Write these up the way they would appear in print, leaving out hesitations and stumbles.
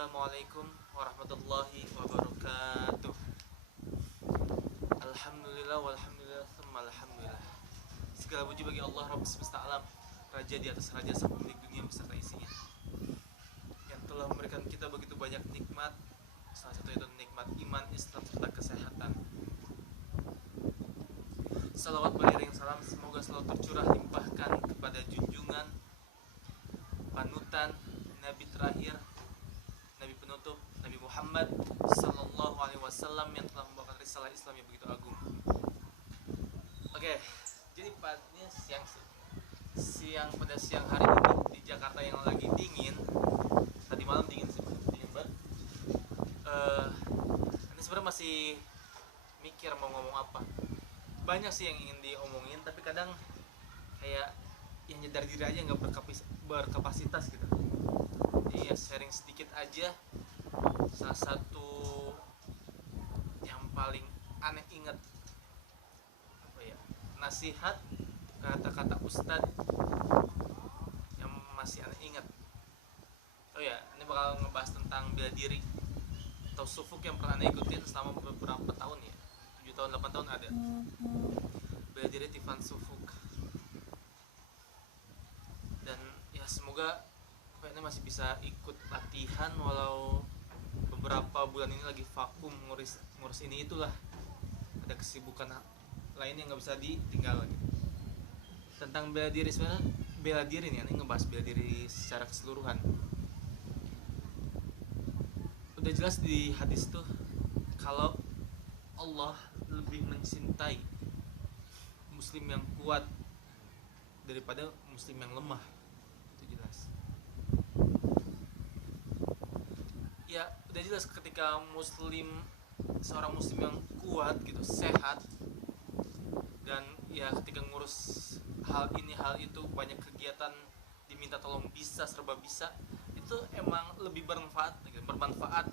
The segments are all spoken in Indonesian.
Assalamualaikum warahmatullahi wabarakatuh. Alhamdulillah walhamdulillah thumma alhamdulillah. Segala puji bagi Allah Rabb semesta alam, Raja di atas raja sang pemilik dunia beserta isinya, yang telah memberikan kita begitu banyak nikmat. Salah satu itu nikmat iman, Islam serta kesehatan. Salawat beriring salam semoga selalu tercurah limpahkan kepada junjungan, panutan, Nabi terakhir, Nabi penutup, Nabi Muhammad Sallallahu Alaihi Wasallam yang telah membawakan risalah Islam yang begitu agung. Oke, jadi pada siang hari ini di Jakarta yang lagi dingin, tadi malam dingin sih, dingin banget. Ini sebenarnya masih mikir mau ngomong apa. Banyak sih yang ingin diomongin, tapi kadang kayak yang nyadar diri aja nggak berkapasitas gitu. Jadi ya sharing sedikit aja. Salah satu yang paling aneh inget apa ya, nasihat kata-kata ustad yang masih aneh inget. Oh ya, ini bakal ngebahas tentang bela diri atau sufuk yang pernah aneh ikutin selama beberapa tahun ya, 7 tahun 8 tahun ada bela diri Tifan Sufuk. Dan ya semoga ini masih bisa ikut latihan walau beberapa bulan ini lagi vakum ngurus ini itulah, ada kesibukan lain yang nggak bisa ditinggal gitu. Tentang bela diri, sebenarnya bela diri nih, ini ngebahas bela diri secara keseluruhan. Udah jelas di hadis tuh kalau Allah lebih mencintai muslim yang kuat daripada muslim yang lemah. Itu jelas. Ya udah jelas ketika seorang muslim yang kuat gitu, sehat, dan ya ketika ngurus hal ini hal itu, banyak kegiatan, diminta tolong bisa, serba bisa, itu emang lebih bermanfaat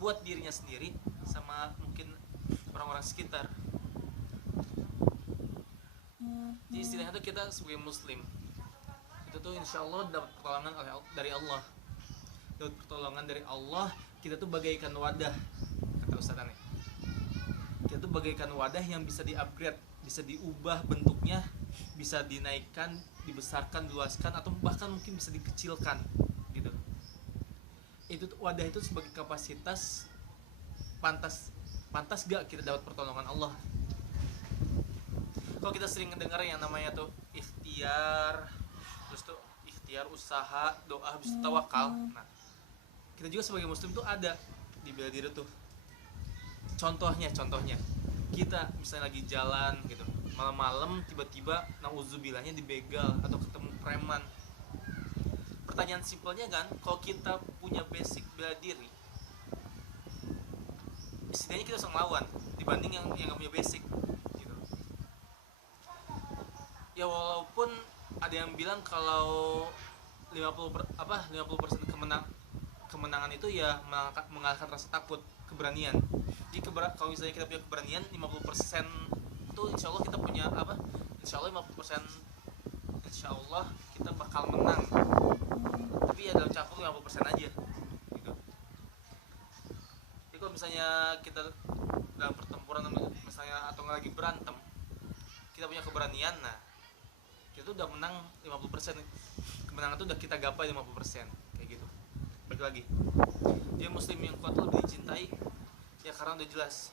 buat dirinya sendiri sama mungkin orang-orang sekitar. Jadi istilahnya tuh kita sebagai muslim itu tuh insya Allah dapat pertolongan dari Allah. Dapat pertolongan dari Allah, kita tuh bagaikan wadah, kata Ustaz nih. Kita tuh bagaikan wadah yang bisa di-upgrade, bisa diubah bentuknya, bisa dinaikkan, dibesarkan, diluaskan, atau bahkan mungkin bisa dikecilkan gitu. Itu wadah itu sebagai kapasitas pantas gak kita dapat pertolongan Allah. Kalau kita sering mendengar yang namanya tuh ikhtiar, terus tuh ikhtiar, usaha, doa, habis itu tawakal. Nah, kita juga sebagai muslim tuh ada di bela diri tuh. Contohnya kita misalnya lagi jalan gitu, malam-malam tiba-tiba nauzubillahnya dibegal atau ketemu preman. Pertanyaan simpelnya kan, kalau kita punya basic bela diri, setidaknya kita bisa ngelawan dibanding yang nggak punya basic gitu. Ya walaupun ada yang bilang kalau 50% kemenangan itu ya mengalahkan rasa takut, keberanian. Jadi kalau misalnya kita punya keberanian 50% itu insya Allah kita punya insya Allah 50% insya Allah kita bakal menang. Tapi ya dalam cakup 50% aja gitu. Jadi kalau misalnya kita dalam pertempuran misalnya atau lagi berantem, kita punya keberanian, nah kita tuh udah menang 50%. Kemenangan tuh udah kita gapai 50%, kayak gitu. Balik lagi, dia muslim yang kuat tuh lebih dicintai ya karena udah jelas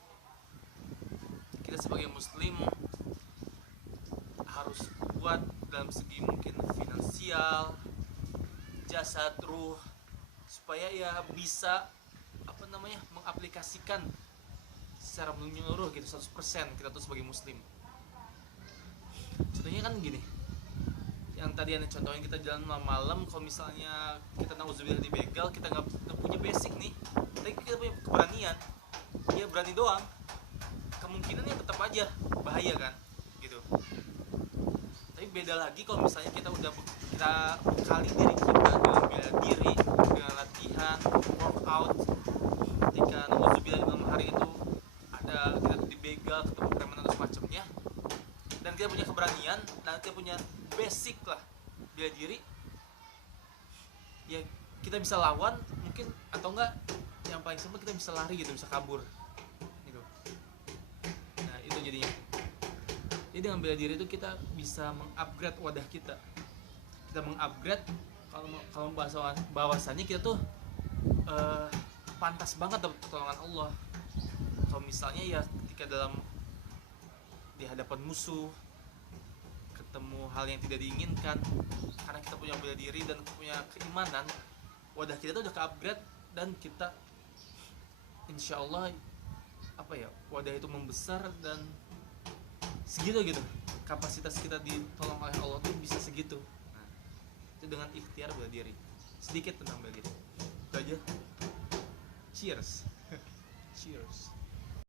kita sebagai muslim harus kuat dalam segi mungkin finansial, jasad, ruh, supaya ya bisa mengaplikasikan secara menyeluruh gitu 100% kita tuh sebagai muslim. Contohnya kan gini, yang tadi yang contohin kita jalan malam, kalau misalnya kita nauzubillah dibegal, kita nggak punya basic nih, tapi kita punya keberanian, ya berani doang, kemungkinannya tetap aja bahaya kan gitu. Tapi beda lagi kalau misalnya kita bekali diri kita dengan bela diri, dengan latihan, workout. Ketika nauzubillah di malam hari itu kita dibegal, ketemu preman atau semacamnya, dan kita punya keberanian dan kita punya basic lah bela diri, ya kita bisa lawan mungkin atau enggak yang paling simpel kita bisa lari gitu, bisa kabur gitu. Nah itu jadinya, jadi dengan bela diri itu kita bisa mengupgrade wadah kita mengupgrade. Kalau bahwasannya kita tuh pantas banget dapat pertolongan Allah. Kalau misalnya ya ketika di hadapan musuh ketemu hal yang tidak diinginkan, karena kita punya bela diri dan punya keimanan, wadah kita tuh udah ke-upgrade dan kita insya Allah wadah itu membesar dan segitu gitu. Kapasitas kita ditolong oleh Allah tuh bisa segitu. Nah, itu dengan ikhtiar bela diri. Sedikit tentang bela diri. Itu aja. Cheers. Cheers.